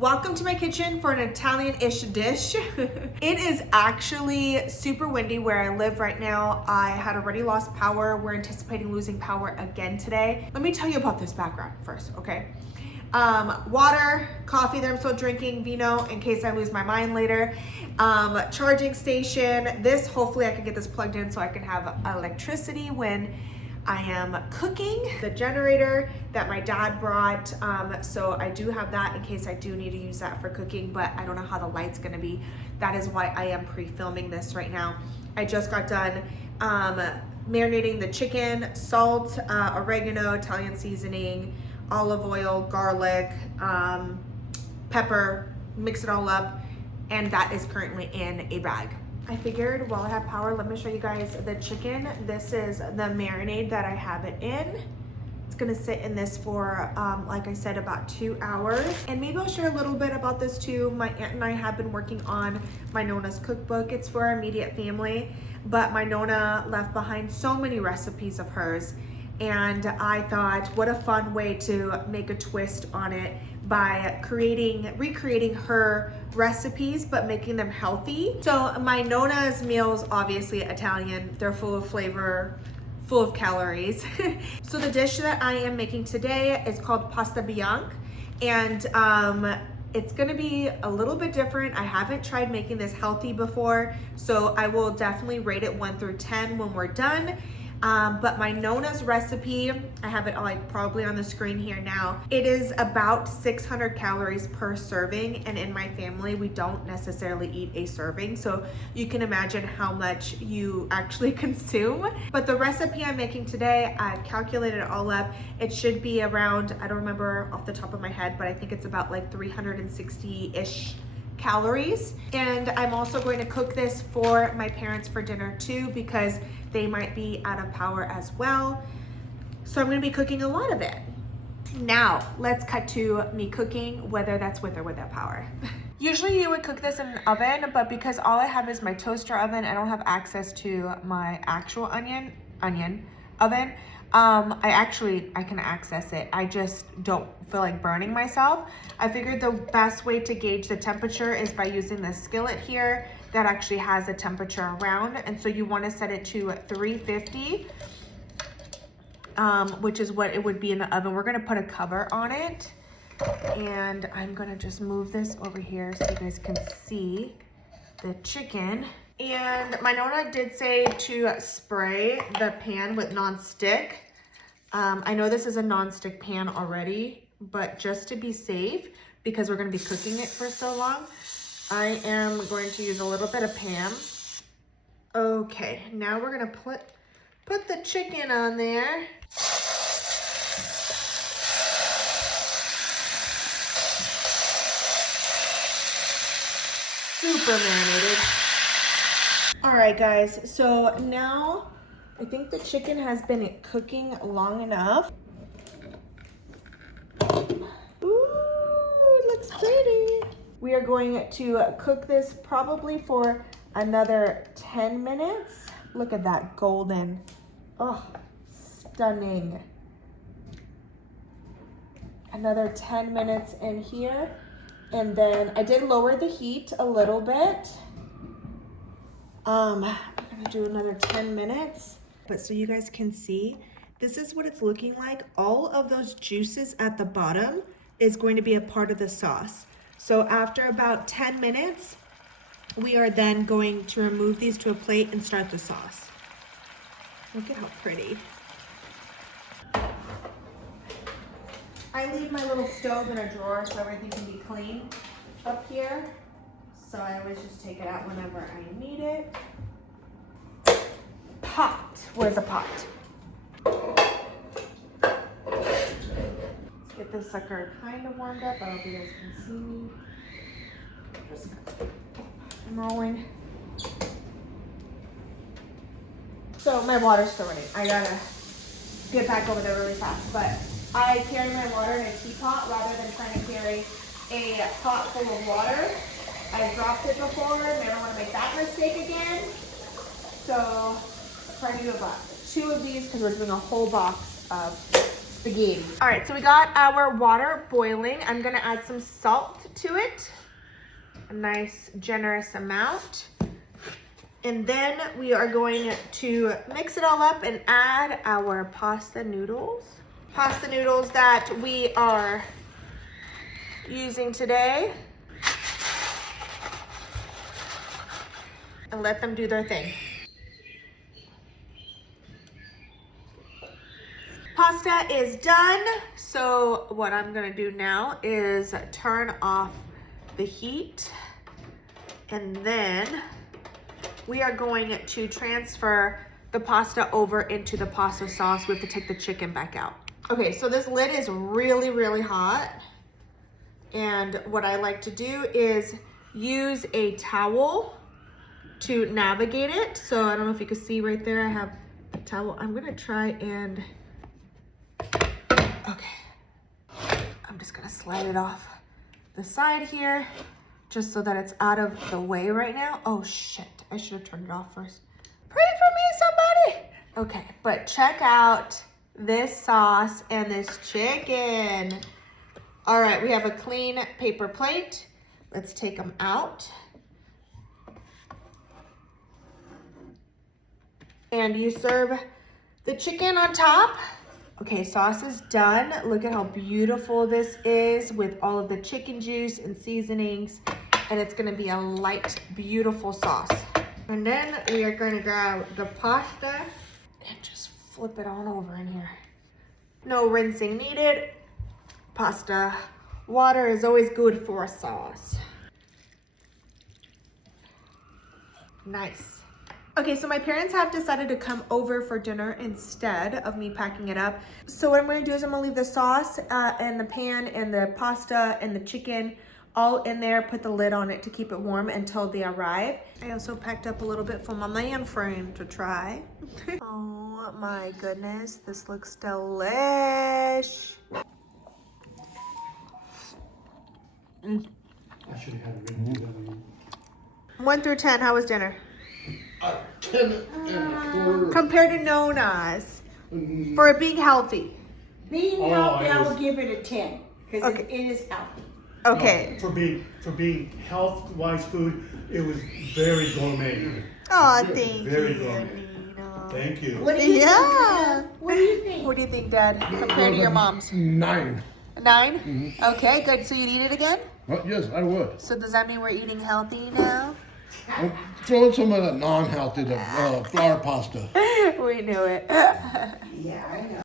Welcome to my kitchen for an Italian-ish dish. It is actually super windy where I live right now. I had already lost power. We're anticipating losing power again today. Let me tell you about this background first, okay? Water, coffee that I'm still drinking, vino in case I lose my mind later. Charging station. This, hopefully I can get this plugged in so I can have electricity when I am cooking. The generator that my dad brought, so I do have that in case I do need to use that for cooking, but I don't know how the light's gonna be. That is why I am pre-filming this right now. I just got done marinating the chicken, salt, oregano, Italian seasoning, olive oil, garlic, pepper, mix it all up, and that is currently in a bag. I figured while I have power, let me show you guys the chicken. This is the marinade that I have it in. It's gonna sit in this for, like I said, about 2 hours. And maybe I'll share a little bit about this too. My aunt and I have been working on my Nona's cookbook. It's for our immediate family, but my Nona left behind so many recipes of hers. And I thought, what a fun way to make a twist on it by recreating her recipes, but making them healthy. So my Nona's meals, obviously Italian, they're full of flavor, full of calories. So the dish that I am making today is called pasta Bianc, and it's gonna be a little bit different. I haven't tried making this healthy before, so I will definitely rate it 1 through 10 when we're done. But my Nona's recipe, I have it like probably on the screen here now. It is about 600 calories per serving, and in my family, we don't necessarily eat a serving, so you can imagine how much you actually consume. But the recipe I'm making today, I've calculated it all up. It should be around, I don't remember off the top of my head, but I think it's about like 360-ish calories. And I'm also going to cook this for my parents for dinner too, because they might be out of power as well. So I'm gonna be cooking a lot of it. Now, let's cut to me cooking, whether that's with or without power. Usually you would cook this in an oven, but because all I have is my toaster oven, I don't have access to my actual onion oven. I can access it. I just don't feel like burning myself. I figured the best way to gauge the temperature is by using this skillet here that actually has a temperature around. And so you want to set it to 350, which is what it would be in the oven. We're going to put a cover on it. And I'm going to just move this over here so you guys can see the chicken. And my Nona did say to spray the pan with non-stick. I know this is a non-stick pan already, but just to be safe, because we're going to be cooking it for so long, I am going to use a little bit of Pam. Okay, now we're going to put the chicken on there. Super marinated. All right, guys, so now I think the chicken has been cooking long enough. Ooh, it looks pretty. We are going to cook this probably for another 10 minutes. Look at that golden, oh, stunning. Another 10 minutes in here. And then I did lower the heat a little bit. I'm gonna do another 10 minutes. But so you guys can see, this is what it's looking like. All of those juices at the bottom is going to be a part of the sauce. So after about 10 minutes, we are then going to remove these to a plate and start the sauce. Look at how pretty. I leave my little stove in a drawer so everything can be clean up here. So I always just take it out whenever I need it. Pot. Where's a pot? Let's get this sucker kind of warmed up. I hope you guys can see me. I'm rolling. So my water's still running. I gotta get back over there really fast, but I carry my water in a teapot rather than trying to carry a pot full of water. I've dropped it before, and I don't want to make that mistake again. So try to do about 2 of these because we're doing a whole box of spaghetti. All right, so we got our water boiling. I'm gonna add some salt to it. A nice generous amount. And then we are going to mix it all up and add our pasta noodles. Pasta noodles that we are using today. And let them do their thing. Pasta is done. So what I'm gonna do now is turn off the heat, and then we are going to transfer the pasta over into the pasta sauce. We have to take the chicken back out. Okay, so this lid is really, really hot. And what I like to do is use a towel to navigate it. So I don't know if you can see right there, I have a towel. I'm gonna try and, okay. I'm just gonna slide it off the side here, just so that it's out of the way right now. Oh shit, I should have turned it off first. Pray for me, somebody. Okay, but check out this sauce and this chicken. All right, we have a clean paper plate. Let's take them out. And you serve the chicken on top. Okay, sauce is done. Look at how beautiful this is with all of the chicken juice and seasonings. And it's gonna be a light, beautiful sauce. And then we are gonna grab the pasta and just flip it on over in here. No rinsing needed. Pasta water is always good for a sauce. Nice. Okay, so my parents have decided to come over for dinner instead of me packing it up. So what I'm gonna do is I'm gonna leave the sauce and the pan and the pasta and the chicken all in there, put the lid on it to keep it warm until they arrive. I also packed up a little bit for my man friend to try. Oh my goodness, this looks delish. I should have had it written down. 1 through 10, how was dinner? 10 and a quarter. Compared to Nona's, for it being healthy. Being healthy, I will give it a 10 because Okay. it is healthy. Okay. For being health-wise food, it was very gourmet. Oh, thank Very you, gourmet. Nina. Thank you. What do you Yeah. think? What do you think? What do you think, Dad, compared to your mom's? 9. 9? Okay, good. So you'd eat it again? Well, yes, I would. So does that mean we're eating healthy now? Well, throw in some of that non-healthy, the flour pasta. We knew it. Yeah, I know.